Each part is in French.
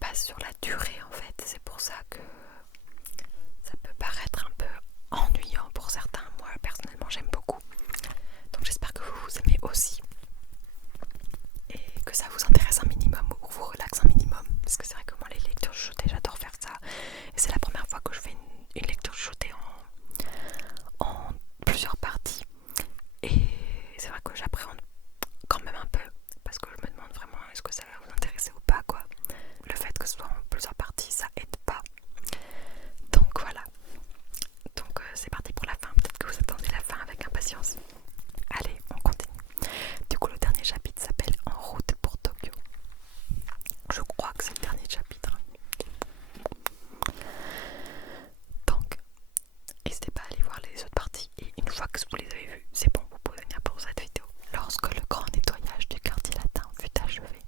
passe sur la durée en fait. C'est pour ça que ça peut paraître un peu ennuyant pour certains. Moi personnellement j'aime beaucoup. Donc j'espère que vous aimez aussi. Et que ça vous intéresse un minimum ou vous relaxe un minimum. Parce que c'est vrai que moi les lectures chuchotées j'adore faire ça. Et c'est la première fois que je fais une lecture chuchotée en plusieurs parties. Et c'est vrai que j'appréhende quand même un peu. Parce que je me demande vraiment est-ce que ça va vous intéresser ou pas quoi. Le fait que ce soit en plusieurs parties ça aide pas. Donc voilà. Donc c'est parti pour la fin. Peut-être que vous attendez la fin avec impatience. Allez, on continue. Du coup le dernier chapitre s'appelle En route pour Tokyo. Je crois que c'est le dernier chapitre. Donc, n'hésitez pas à aller voir les autres parties. Et une fois que vous les avez vues, c'est bon, vous pouvez venir pour cette vidéo. Lorsque le grand nettoyage du quartier latin fut achevé,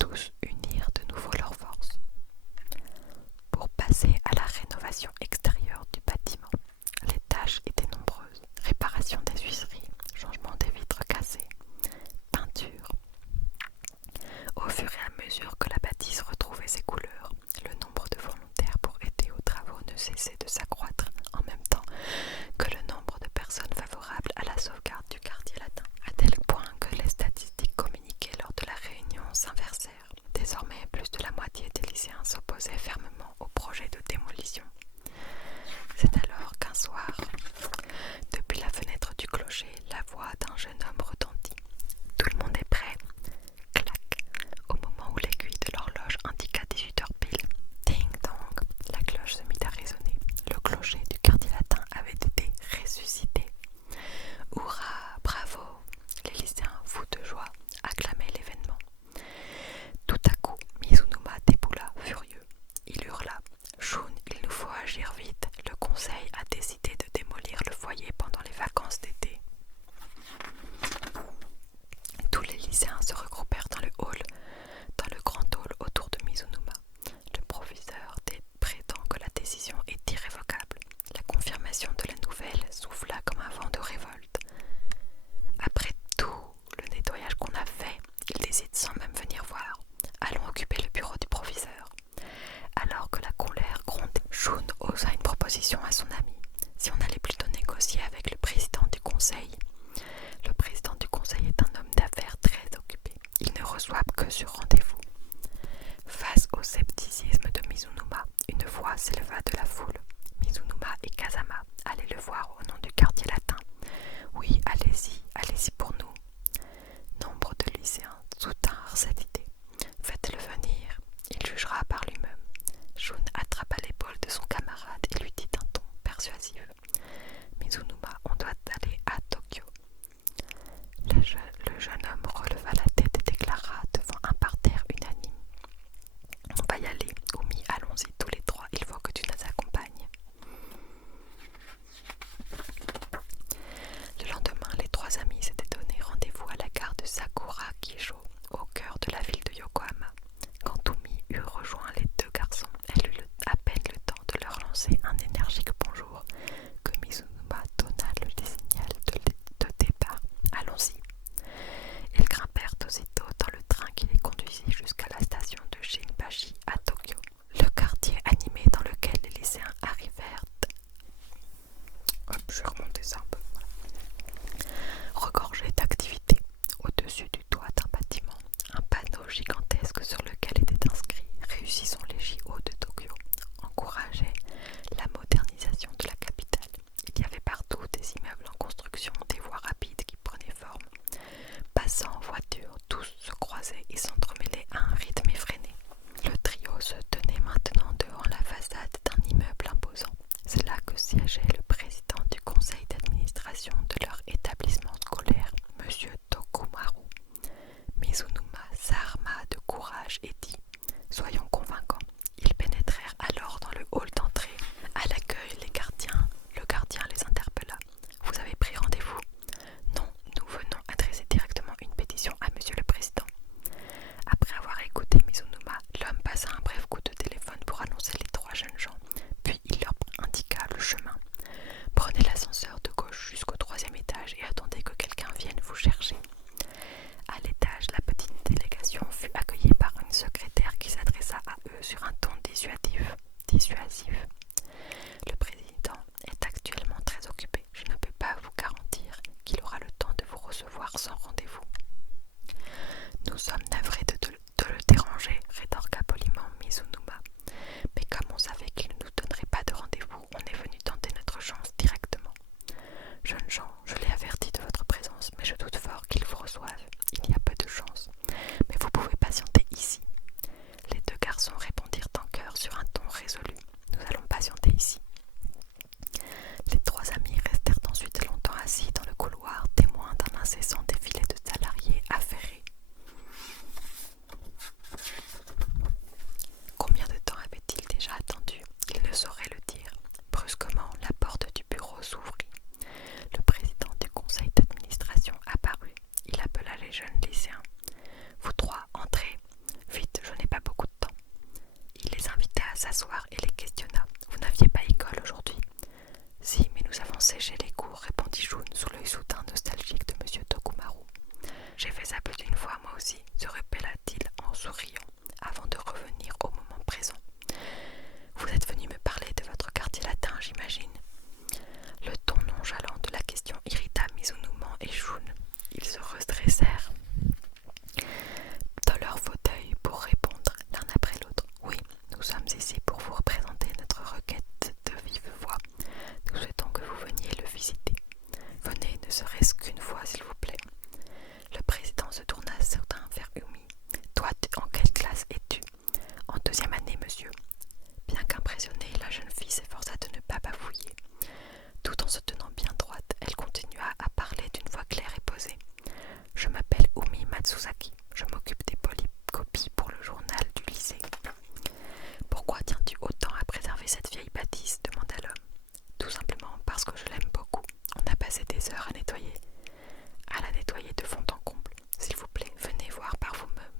tous unirent de nouveau leurs forces pour passer à la rénovation extérieure du bâtiment. Les tâches étaient nombreuses. Réparation des huisseries, changement des vitres cassées, peinture. Au fur et à mesure que la bâtisse retrouvait ses couleurs, le nombre de volontaires pour aider aux travaux ne cessait de s'accroître en même temps que le nombre de personnes favorables à la sauvegarde du quartier latin, à tel point que les statistiques communiquées lors de la réunion s'inversèrent. Désormais, plus de la moitié des lycéens s'opposaient fermement au projet de démolition. C'est alors qu'un soir, depuis la fenêtre du clocher, la voix d'un jeune homme retentit. Tout le monde est prêt. Clac. Au moment où l'aiguille de l'horloge indiqua 18h pile. Ding dong. La cloche se mit à résonner. Le clocher du quartier latin avait été ressuscité. Hurrah, bravo. Les lycéens, fous de joie, acclamaient l'événement. Tout à coup, Mizunuma déboula, furieux. Il hurla. Shun, il nous faut un ton dissuasif. Le président est actuellement très occupé. Je ne peux pas vous garantir qu'il aura le temps de vous recevoir sans rendez-vous. Nous sommes navrés de le déranger, rétorqua poliment Mizunuma. Mais comme on savait qu'il ne nous donnerait pas de rendez-vous, on est venu tenter notre chance directement. Jeunes gens, je l'ai averti de votre présence, mais je doute fort qu'ils vous reçoivent. Il y a peu de chance, mais vous pouvez patienter ici. Les deux garçons répondirent en chœur sur un ton résolu. Nous allons patienter ici. Les trois amis restèrent ensuite longtemps assis dans le couloir, témoins d'un incessant défilé de salariés affairés. Combien de temps avait-il déjà attendu? Il ne saurait le dire. Brusquement, la porte du bureau s'ouvrit. Le président du conseil d'administration apparut. Il appela les jeunes lycéens. « Vous trois, entrez. Vite, je n'ai pas beaucoup de temps. » Il les invita à s'asseoir et les questionna. « Vous n'aviez pas école aujourd'hui ?»« Si, mais nous avons séché les cours, répondit Jun sous l'œil soudain nostalgique de M. Tokumaru. J'ai fait ça plus d'une fois moi aussi, se rappela-t-il en souriant, avant de revenir au moment présent. Vous êtes venu me parler de votre quartier latin, j'imagine. Le ton nonchalant de la question irrita Mizunuma et Jun. Ils se redressèrent dans leur fauteuil pour répondre l'un après l'autre. Oui, nous sommes ici pour vous représenter notre requête de vive voix. Nous souhaitons que vous veniez le visiter. Venez, ne serait-ce qu'une fois, s'il vous plaît. Le président se tourna soudain vers Umi. Toi, en quelle classe es-tu? En deuxième année, monsieur. Bien qu'impressionnée, la jeune fille s'efforça de ne pas bafouiller. Tout en se tenant bien droite, elle continua à parler d'une voix claire et posée. Je m'appelle Umi Matsuzaki. Je m'occupe des polycopies pour le journal du lycée. Pourquoi tiens-tu autant à préserver cette vieille bâtisse? Demanda l'homme. Tout simplement parce que je l'aime beaucoup. On a passé des heures à la nettoyer de fond en comble. S'il vous plaît, venez voir par vous-même.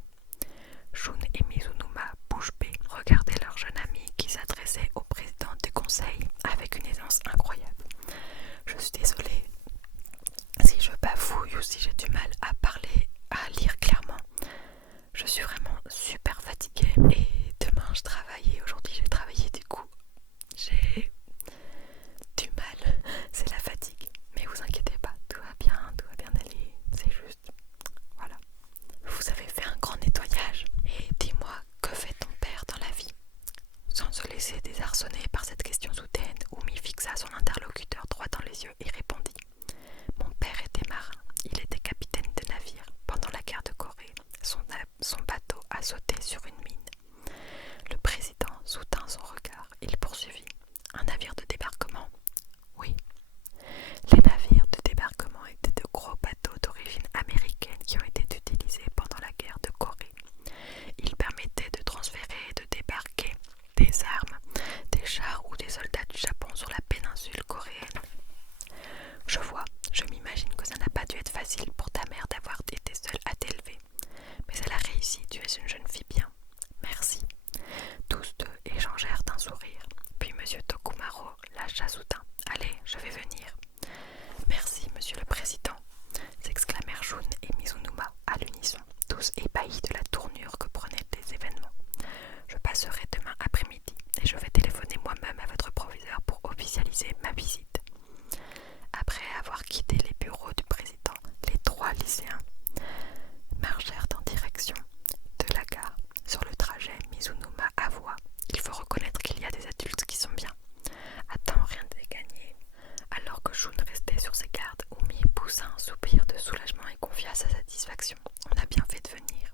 Jun et Mizunuma, bouche bée, regardaient leur jeune ami qui s'adressait au président du conseil avec une aisance incroyable. Je suis désolée si je bafouille ou si j'ai du mal à parler, à lire clairement. Je suis vraiment super fatiguée et demain je travaille et aujourd'hui j'ai travaillé, du coup j'ai du mal, c'est la fatigue. Mais vous inquiétez pas, tout va bien aller, c'est juste, voilà. Vous avez fait un grand nettoyage et dis-moi, que fait ton père dans la vie? Sans se laisser désarçonner par cette question soudaine, Umi fixa son interlocuteur droit dans les yeux et répondit. Mon père était marin, il était capitaine de navire. Pendant la guerre de Corée, son bateau a sauté sur une mine. Le président soutint son regard. Il poursuivit. Un navire de débarquement? Oui. Les navires de débarquement étaient de gros bateaux d'origine américaine qui ont été utilisés pendant la guerre de Corée. Ils permettaient de transférer et de débarquer des armes, des chars ou des soldats du Japon sur la péninsule coréenne. Je vois, je m'imagine que ça n'a pas dû être facile pour ta mère d'avoir été seule à t'élever. Mais elle a réussi, tu es une jeune fille bien. Merci. Tous deux échangèrent un sourire. Puis M. Tokumaru lâcha soudain. Allez, je vais venir. Merci, monsieur le président, s'exclamèrent Jun et Mizunuma à l'unisson, tous ébahis de la tournure que prenaient les événements. Je passerai demain après-midi et je vais téléphoner moi-même à votre proviseur pour officialiser ma visite. Après avoir quitté les bureaux du président, les trois lycéens marchèrent en direction de la gare. Sur le trajet, Mizunuma avoua. Il faut reconnaître qu'il y a des adultes qui sont bien. Attends, rien n'est gagné. Alors que Jun restait sur ses gardes, Umi poussa un soupir de soulagement et confia sa satisfaction. On a bien fait de venir.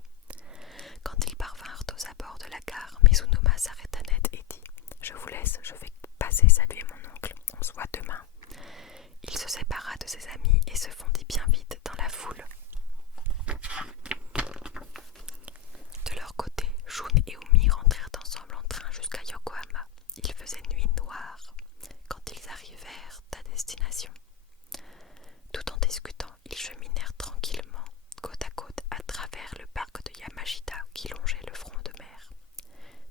Quand ils parvinrent aux abords de la gare, Mizunuma s'arrêta net et dit « Je vous laisse, je vais passer saluer mon oncle. On se voit demain. » Il se sépara de ses amis et se fondit bien vite dans la foule. De leur côté, Jun et Umi rentrèrent ensemble en train jusqu'à Yokohama. Il faisait nuit noire quand ils arrivèrent à destination. Tout en discutant, ils cheminèrent tranquillement, côte à côte, à travers le parc de Yamashita qui longeait le front de mer.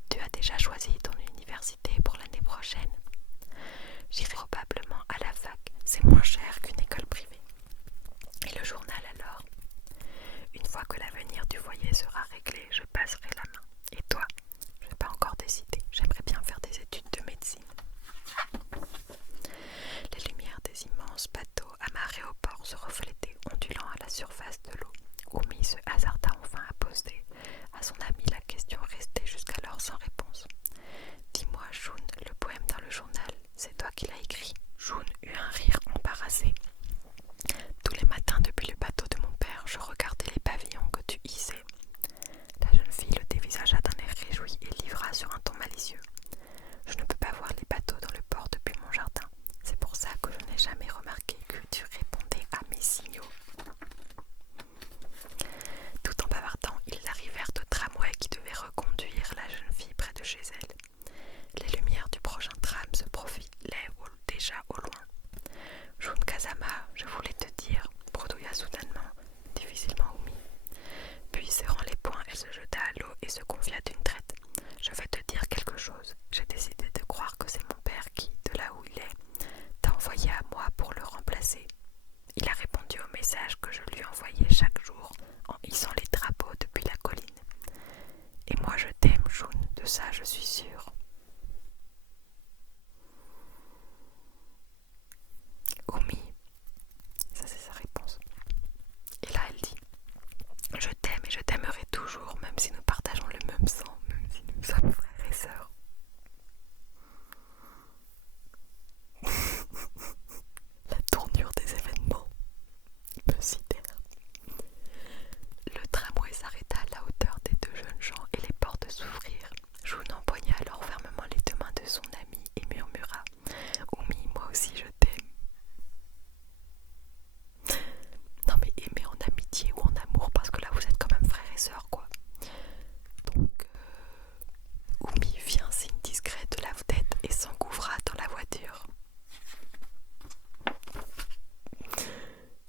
Tu as déjà choisi ton université pour l'année prochaine? J'irai probablement à la fac, c'est moins cher qu'une école privée. Et le journal alors? Une fois que l'avenir du foyer sera réglé, je passerai la main. Et toi? Je n'ai pas encore décidé. Oumi, ça c'est sa réponse. Et là elle dit: je t'aime et je t'aimerai toujours, même si nous partageons le même sang, même si nous sommes frères et sœurs. La tournure des événements me sidère. Le tramway s'arrêta à la hauteur des deux jeunes gens et les portes s'ouvrirent. Jun empoigna alors fermement les deux mains de son ami et murmura: Oumi, moi aussi je t'aime. Non mais aimer en amitié ou en amour, parce que là vous êtes quand même frères et sœurs quoi. Donc Oumi fit un signe discret de la tête et s'engouffra dans la voiture.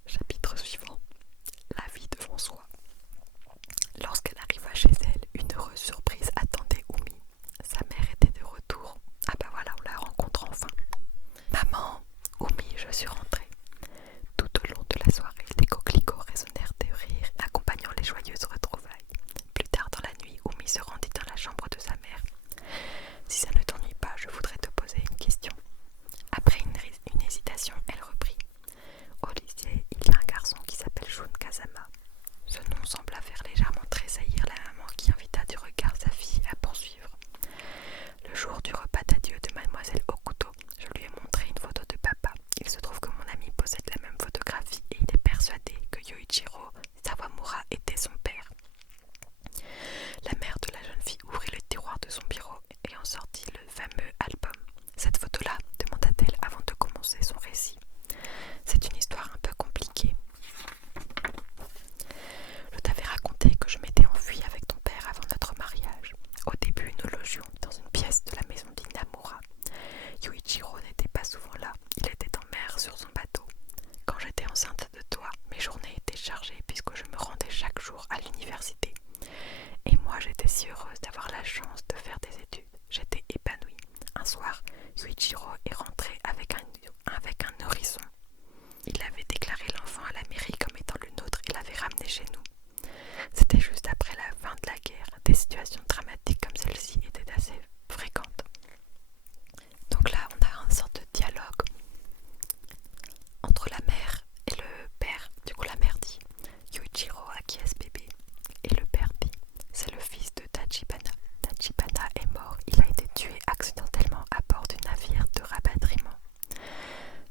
Chapitre suivant. La vie de François. Lorsqu'elle arriva chez elle, une heureuse surprise attendait Oumi. Sa mère était de retour. Ah bah voilà, on la rencontre enfin. Maman, Oumi, je suis rentrée. Tout au long de la soirée, des coquelicots résonnèrent de rire, accompagnant les joyeuses retrouvailles. Plus tard dans la nuit, Oumi se rendit dans la chambre de sa mère. Si ça ne t'ennuie pas, je voudrais te poser une question. Après une hésitation, elle reprit. Au lycée, il y a un garçon qui s'appelle Shun Kazama. Ce nom sembla faire légèrement tressaillir la maman qui invita du regard sa fille à poursuivre. Le jour du repas d'adieu de mademoiselle Okuto, je lui ai montré une photo de papa. Il se trouve que mon ami possède la même photographie et il est persuadé que Yoichiro Sawamura était son père. La mère de la jeune fille ouvrit le tiroir de son bureau et en sortit le fameux album. Cette photo-là, demanda-t-elle avant de commencer son récit. C'est une histoire un peu compliquée. Je t'avais raconté que je m'étais enfuie avec ton père avant notre mariage. Au début, nous logions dans une pièce de la maison d'Inamura. Yuichiro n'était pas souvent là, il était en mer sur son bateau. Quand j'étais enceinte de toi, mes journées étaient chargées puisque je me rendais chaque jour à l'université. Et moi, j'étais si heureuse d'avoir la chance de faire des études. J'étais épanouie. Un soir, Yuichiro est rentré avec un nourrisson. Il avait déclaré l'enfant à la mairie comme étant le nôtre et l'avait ramené chez nous. C'était juste après la fin de la guerre. Des situations dramatiques comme celle-ci étaient assez fréquentes. Donc là, on a une sorte de dialogue entre la mère et le père. Du coup, la mère dit: Yuichiro, à qui est ce bébé? Et le père dit: c'est le fils de Tachibana. Tachibana est mort. Il a été tué accidentellement à bord du navire de rapatriement.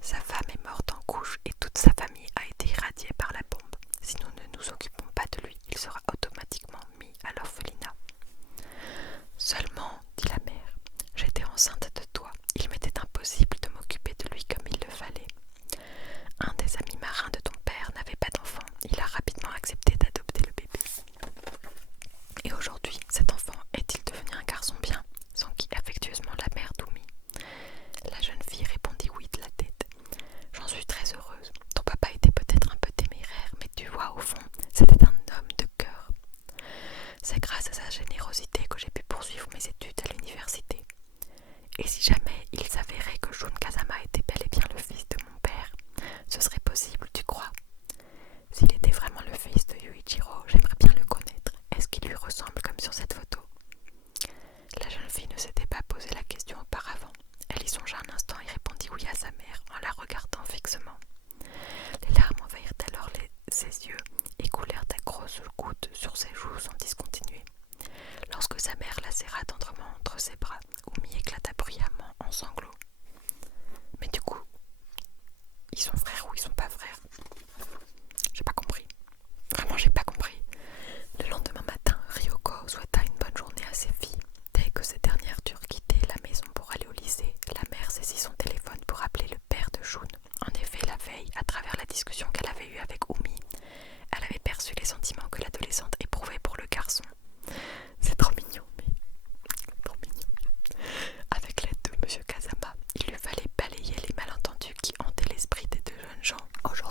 Sa femme est morte en couche et toute sa famille a été irradiée par la bombe. Si nous ne nous occupons pas de lui, il sera automatiquement mis à l'orphelinat. Seulement, dit la mère, j'étais enceinte de toi. Il m'était impossible de m'occuper de lui comme il le fallait. Un des amis marins de ton père n'avait pas d'enfant. Il a rapidement accepté d'adopter le bébé. Et aujourd'hui, cet enfant est-il devenu un garçon bien? S'enquit affectueusement la mère d'Oumi. La jeune fille répondit oui de la tête. J'en suis très heureuse. Ton papa était peut-être un peu téméraire, mais tu vois, au fond, c'était un homme de cœur. C'est grâce à sa générosité que j'ai pu poursuivre mes études à l'université. Et si jamais il s'avérait que Shun Kazama était bel et bien le fils de mon père, ce serait possible, tu crois? S'il était vraiment le fils de Yuichiro, j'aimerais bien le connaître. Est-ce qu'il lui ressemble comme sur cette photo? La jeune fille ne s'était pas posé la question auparavant. Elle y songea un instant et répondit oui à sa mère en la regardant fixement. Les larmes envahirent alors ses yeux et coulèrent à grosses gouttes sur ses joues sans discontinuer. Lorsque sa mère la serra tendrement entre ses bras, Oumi éclata bruyamment en sanglots. Mais du coup, ils sont frères ou ils sont pas frères? J'ai pas compris. Vraiment, j'ai pas compris. Le lendemain matin, Ryoko souhaita une bonne journée à ses filles. Dès que ces dernières durent quitter la maison pour aller au lycée, la mère saisit son téléphone pour appeler le père de Shun. En effet, la veille, à travers la discussion qu'elle avait eue avec Oumi, elle avait perçu les sentiments que l'adolescente éprouvait pour le garçon. C'est trop mignon, mais trop mignon. Avec l'aide de Monsieur Kazama, il lui fallait balayer les malentendus qui hantaient l'esprit des deux jeunes gens. Aujourd'hui,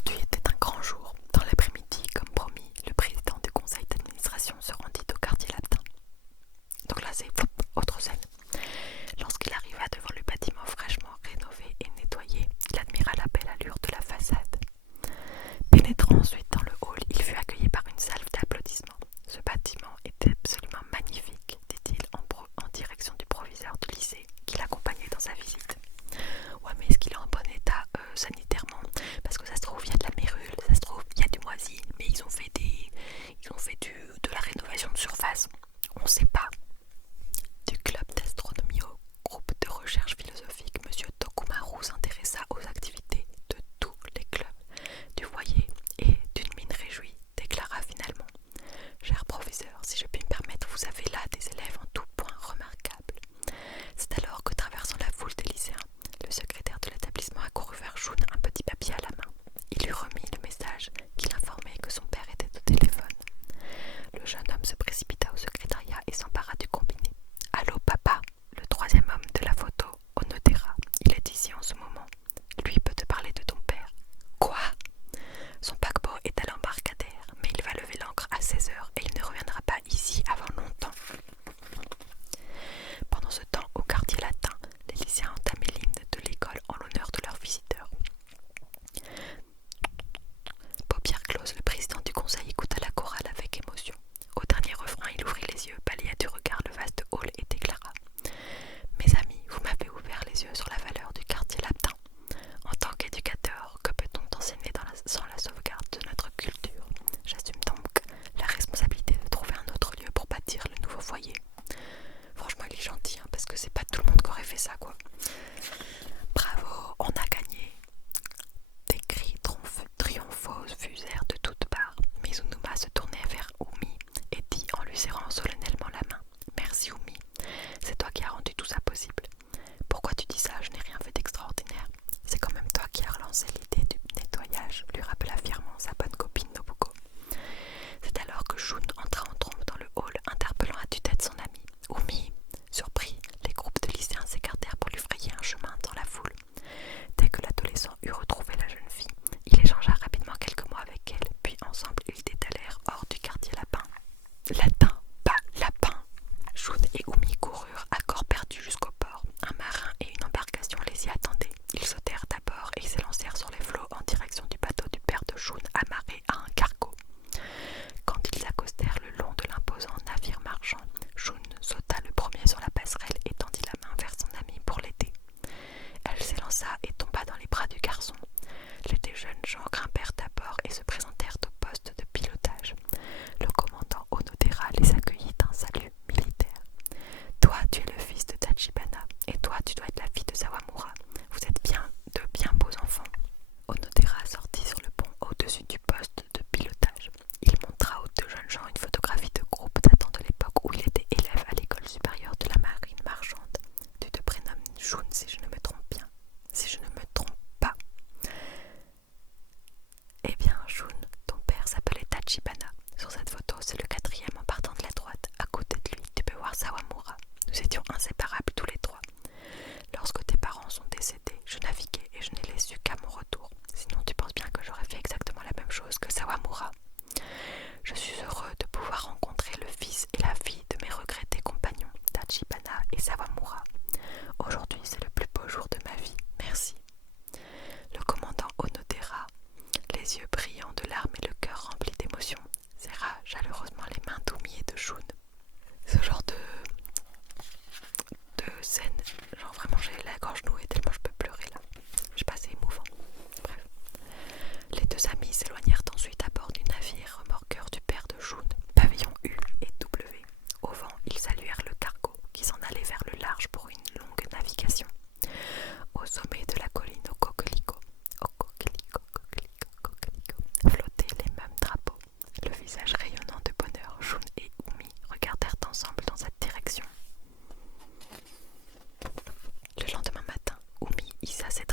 ça quoi. Bravo, on a gagné. Des cris triomphaux fusèrent de toutes parts. Mizunuma se tournait vers Umi et dit en lui serrant solennellement la main: Merci Umi, c'est toi qui as rendu tout ça possible. Pourquoi tu dis ça? Je n'ai rien fait d'extraordinaire. C'est quand même toi qui as relancé l'idée du nettoyage, lui rappela fièrement sa bonne copine Nobuko. C'est alors que Shun entra en trombe dans le hall, interpellant à tue-tête son ami. Umi, surpris, les groupes de lycéens s'écartèrent pour lui frayer un chemin dans la foule. Dès que l'adolescent eut retrouvé la jeune fille, il échangea rapidement quelques mots avec elle, puis ensemble ils détalèrent hors du quartier latin, pas lapin. Shun et Umi coururent à corps perdu jusqu'au port. Un marin et une embarcation les y attendaient. Ils sautèrent d'abord et s'élancèrent sur les flots en direction du bateau du père de Shun amarré à un cargo. Quand ils accostèrent le long de l'imposant navire marchand, Shun sauta le premier sur la passerelle et tendit la main vers son amie pour l'aider. Elle s'élança et tomba dans les bras du garçon. Les deux jeunes gens grimpèrent à bord et se présentèrent au poste de pilotage. Le commandant Onodera les accueillit d'un salut militaire. Toi, tu es le fils de Tachibana, et toi, tu dois être la fille de Sawamura. Vous êtes de bien beaux enfants. Onodera sortit sur le pont au-dessus du poste de pilotage. Il montra aux deux jeunes gens une photographie de groupe datant de l'époque où il était élève à l'école supérieure de la marine marchande. Tu te prénommes Shun si je ne me trompe bien. Si je ne me trompe pas. Eh bien, Shun, ton père s'appelait Tachibana. Sur cette photo, c'est le quatrième en partant de la droite. À côté de lui, tu peux voir Sawamura. Nous étions inséparables tous les trois. Lorsque tes parents sont décédés, je naviguais et je ne l'ai su qu'à mon retour. Sinon, tu penses bien que j'aurais fait exactement la même chose que Sawamura. Je suis heureux de pouvoir rencontrer le fils et la fille de mes regrettés compagnons, Tachibana et Sawamura. Aujourd'hui, c'est le plus beau jour de ma vie. Merci. Le commandant Onodera, les yeux brillants de larmes et le cœur rempli d'émotion, serra chaleureusement les mains d'Umi et de Shun. Ce genre de scène, genre vraiment j'ai la gorge nouée tellement je peux pleurer là. Je sais pas, c'est émouvant. Bref. Les deux amis s'éloignèrent ensuite à bord du navire remorqueur du père de Shun, pavillon U et W. Au vent, ils saluèrent le cargo qui s'en allait vers le large pour une longue navigation. Au sommet de la colline au coquelicot, flottaient les mêmes drapeaux. Le visage rayonnant de bonheur, Shun et Umi regardèrent ensemble dans cette direction. Le lendemain matin, Umi hissa ses